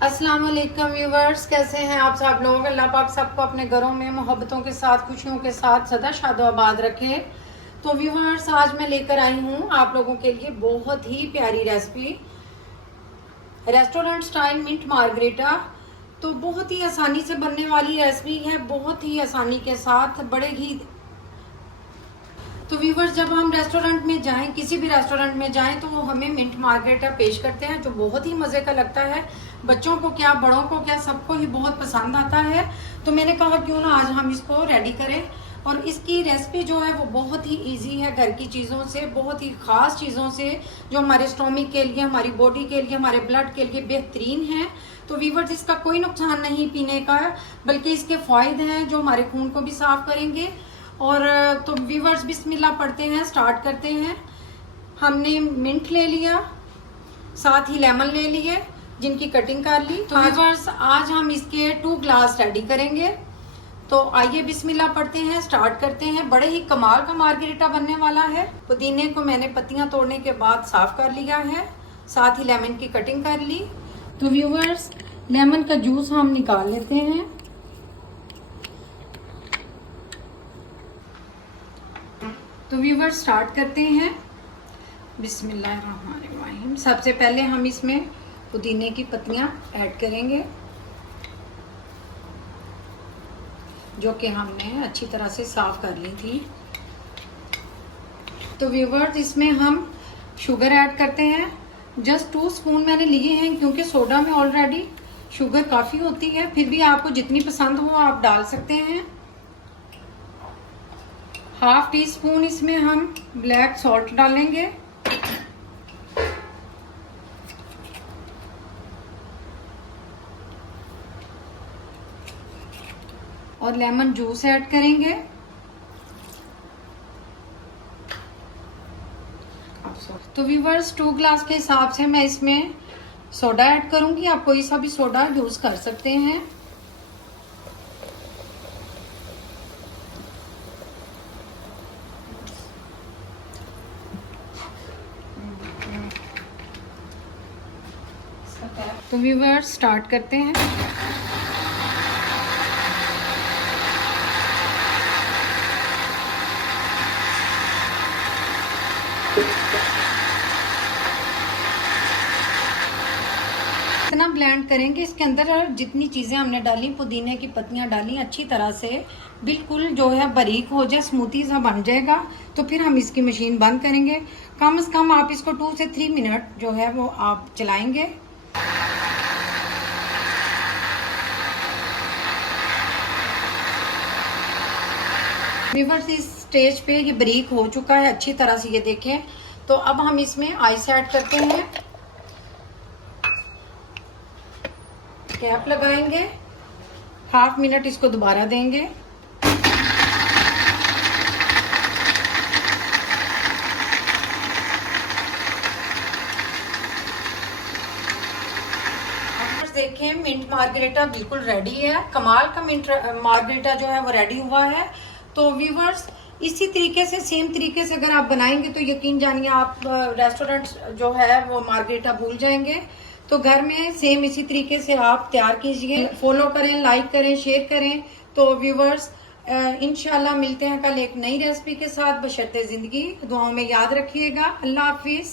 अस्सलाम वालेकुम व्यूवर्स, कैसे हैं आप सब लोग। अल्लाह पाक सबको अपने घरों में मोहब्बतों के साथ, खुशियों के साथ सदा शादोआबाद रखे। तो व्यूवर्स, आज मैं लेकर आई हूँ आप लोगों के लिए बहुत ही प्यारी recipe, restaurant style mint margarita. तो बहुत ही आसानी से बनने वाली रेसिपी है, बहुत ही आसानी के साथ, बड़े ही। तो व्यूवर्स, जब हम रेस्टोरेंट में जाएं, किसी भी रेस्टोरेंट में जाएं, तो वो हमें मिंट मार्गरेटा पेश करते हैं जो बहुत ही मज़े का लगता है। बच्चों को क्या, बड़ों को क्या, सबको ही बहुत पसंद आता है। तो मैंने कहा क्यों ना आज हम इसको रेडी करें। और इसकी रेसिपी जो है वो बहुत ही इजी है, घर की चीज़ों से, बहुत ही ख़ास चीज़ों से, जो हमारे स्टोमिक के लिए, हमारी बॉडी के लिए, हमारे ब्लड के लिए बेहतरीन है। तो व्यूवर्स, इसका कोई नुकसान नहीं पीने का, बल्कि इसके फ़ायदे हैं जो हमारे खून को भी साफ़ करेंगे। और तो व्यूवर्स, बिस्मिल्लाह पढ़ते हैं, स्टार्ट करते हैं। हमने मिंट ले लिया, साथ ही लेमन ले लिए जिनकी कटिंग कर ली। तो व्यूवर्स, आज हम इसके 2 ग्लास रेडी करेंगे। तो आइए बिस्मिल्लाह पढ़ते हैं, स्टार्ट करते हैं। बड़े ही कमाल का मार्गरेटा बनने वाला है। पुदीने को मैंने पत्तियां तोड़ने के बाद साफ कर लिया है, साथ ही लेमन की कटिंग कर ली। तो व्यूवर्स, लेमन का जूस हम निकाल लेते हैं। तो व्यूवर्स, स्टार्ट करते हैं। बिस्मिल्लाहिर्रहमानिर्रहीम। सबसे पहले हम इसमें पुदीने की पत्तियां ऐड करेंगे, जो कि हमने अच्छी तरह से साफ कर ली थी। तो व्यूवर्स, इसमें हम शुगर ऐड करते हैं। जस्ट 2 स्पून मैंने लिए हैं, क्योंकि सोडा में ऑलरेडी शुगर काफ़ी होती है। फिर भी आपको जितनी पसंद हो आप डाल सकते हैं। हाफ टी स्पून इसमें हम ब्लैक सॉल्ट डालेंगे। और लेमन जूस ऐड करेंगे। तो व्यूवर्स, 2 ग्लास के हिसाब से मैं इसमें सोडा ऐड करूंगी। आप कोई सा भी सोडा यूज कर सकते हैं। तो व्यूवर्स, स्टार्ट करते हैं। इतना ब्लेंड करेंगे, इसके अंदर जितनी चीज़ें हमने डाली, पुदीने की पत्तियां डाली, अच्छी तरह से बिल्कुल जो है बारीक हो जाए, स्मूथी सा बन जाएगा। तो फिर हम इसकी मशीन बंद करेंगे। कम से कम आप इसको 2 से 3 मिनट जो है वो आप चलाएंगे। व्यूअर्स, इस स्टेज पे ये बारीक हो चुका है अच्छी तरह से, ये देखें। तो अब हम इसमें आइस ऐड करते हैं। कैप लगाएंगे, हाफ मिनट इसको दोबारा देंगे। देखें, मिंट मार्गरेटा बिल्कुल रेडी है। कमाल का मिंट मार्गरेटा जो है वो रेडी हुआ है। तो व्यूवर्स, इसी तरीके से, सेम तरीके से अगर आप बनाएंगे तो यकीन जानिए आप रेस्टोरेंट जो है वो मार्गरेटा भूल जाएंगे। तो घर में सेम इसी तरीके से आप तैयार कीजिए। फॉलो करें, लाइक करें, शेयर करें। तो व्यूवर्स, इंशाल्लाह मिलते हैं कल एक नई रेसिपी के साथ। बशर्ते जिंदगी, दुआओं में याद रखिएगा। अल्लाह हाफिज।